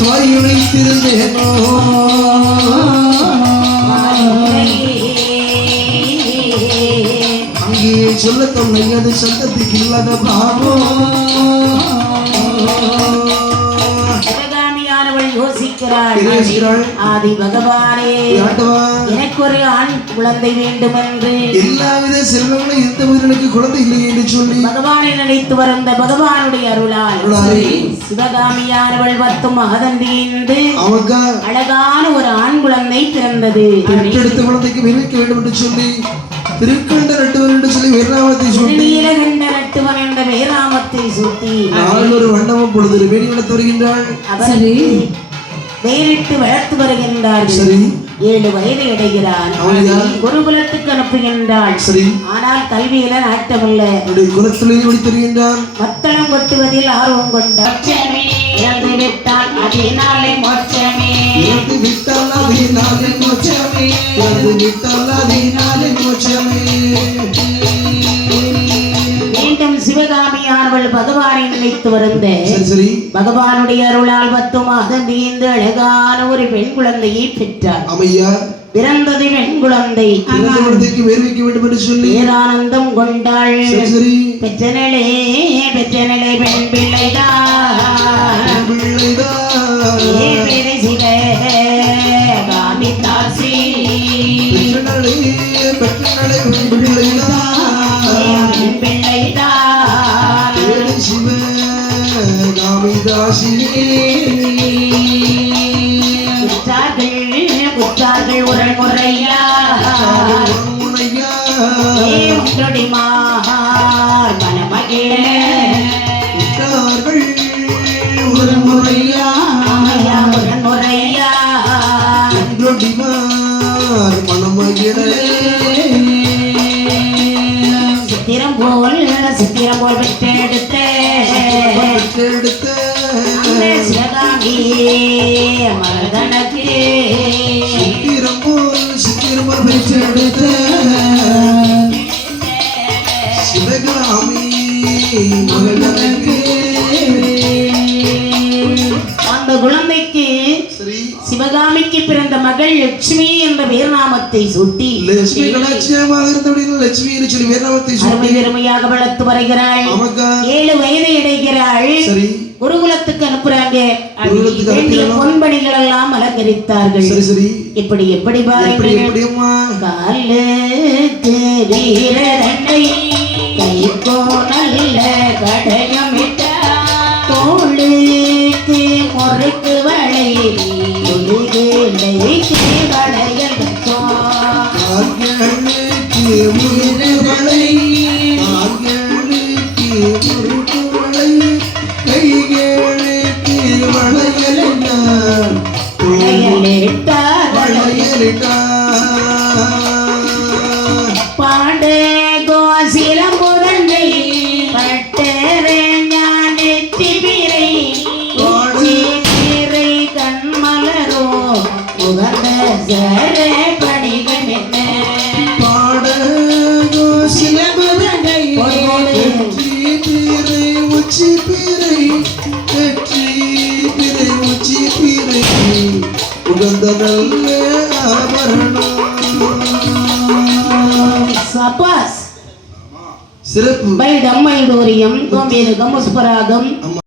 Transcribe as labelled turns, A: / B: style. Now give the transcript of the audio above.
A: வாய் வைத்திருந்தேனோ அங்கே சொல்ல தொல்லை அது சந்தத்துக்கு இல்லாத பாவம்.
B: யோசிக்கிறாள்? ஆதி பகவானே எனக்கு ஒரு ஆண் குழந்தை வேண்டும் என்று
A: எல்லாவித செல்வங்களும் எந்த உயிரினுக்கு குழந்தை இல்லை என்று சொல்லி.
B: பகவானை நினைத்து வந்த பகவானுடைய அருளால். சிவகாமியானவள் பத்தும் மகதந்தியின்று
A: அவங்கா
B: அழகான ஒரு ஆண் குழந்தை பிறந்தது.
A: பெற்றெடுத்த குழந்தைக்கு விரிவிக்க வேண்டும் என்று சொல்லி திருக்கண்ட நட்டுவர் என்று சொல்லி வீரநாமத்தை சொல்லி
B: நீலகண்ட நட்டுவன் என்ற வேராமத்தை சுட்டி
A: நாள் ஒரு வண்ணமும் பொழுது வேடி வருகின்றாள்.
B: அவருக்கு வேறிட்டு வளர்த்து வருகின்றார்கள்
A: சரி.
B: ஏழு வயது
A: அவளையா?
B: குருகுலத்துக்கு அனுப்புகின்றாள்.
A: சரி.
B: ஆனால் கல்வியில நாட்டமில்ல.
A: குலத்தில் முடித்து வருகின்றான்
B: மத்தளம் கொட்டுவதில் ஆர்வம் கொண்ட இறந்து விட்டான் அதனாலே மோட்சமே
A: இறந்து விட்டால் அதனாலே மோட்சமே இறந்து விட்டால் அதனாலே மோட்சமே
B: வருந்த பகவானுடைய அருளால் பத்து மாதம் வீழ்ந்து அழகான ஒரு பெண் குழந்தையை பெற்றாள்
A: அமையா
B: பிறந்தது பெண் குழந்தை.
A: குழந்தைக்கு வேர்விக்க வேண்டும் என்று சொல்லி.
B: பேரானந்தம் கொண்டாள். பெற்றனளே பெற்றனளே பெண் பிள்ளைதான்
A: பிள்ளைதான்
B: ஏ பேரை சிவ காமித்தாசி
A: பெற்றனளே பெற்றனளே உன் பிள்ளைதான்
B: குற்றார்கள் குற்றார்கள் உரள் முறையா மார் மனமகிழ.
A: முறையா
B: முறையா
A: என்றொடிமார் மணமகிழே
B: சித்திரம் போல் சித்திரம் போல் பெற்றெடுத்த சிவகாமி மரதனுக்கு
A: சிவகாமி
B: அந்த குழந்தைக்கு சிவகாமிக்கு பிறந்த மகள் லட்சுமி என்ற பேர்நாமத்தை சூட்டி
A: லட்சுமி கலாட்சியமாக இருந்தபடியில் லட்சுமி என்று சொல்லி
B: அருமை
A: சொல்லி
B: பெருமையாக வளர்த்து வருகிறாள். ஏழு வயதை அடைகிறாள்.
A: சரி.
B: குருகுலத்துக்கு அனுப்புறாங்க. பொன்பணிகள் எல்லாம் அலங்கரித்தார்கள்.
A: சரி சரி.
B: இப்படி எப்படி
A: அம்மா?
B: காலுக்கு வீரரண்டை கைக்கோ நல்ல கடகமிட்ட தோளுக்கு முறுக்கு வளை வளையல்
A: உகந்த நல்ல ஆபரணம்.
B: சபாஸ்
A: சிறப்பு.
B: பை டம்மைடோரியம் கோமேதகம் புஷ்பராகம்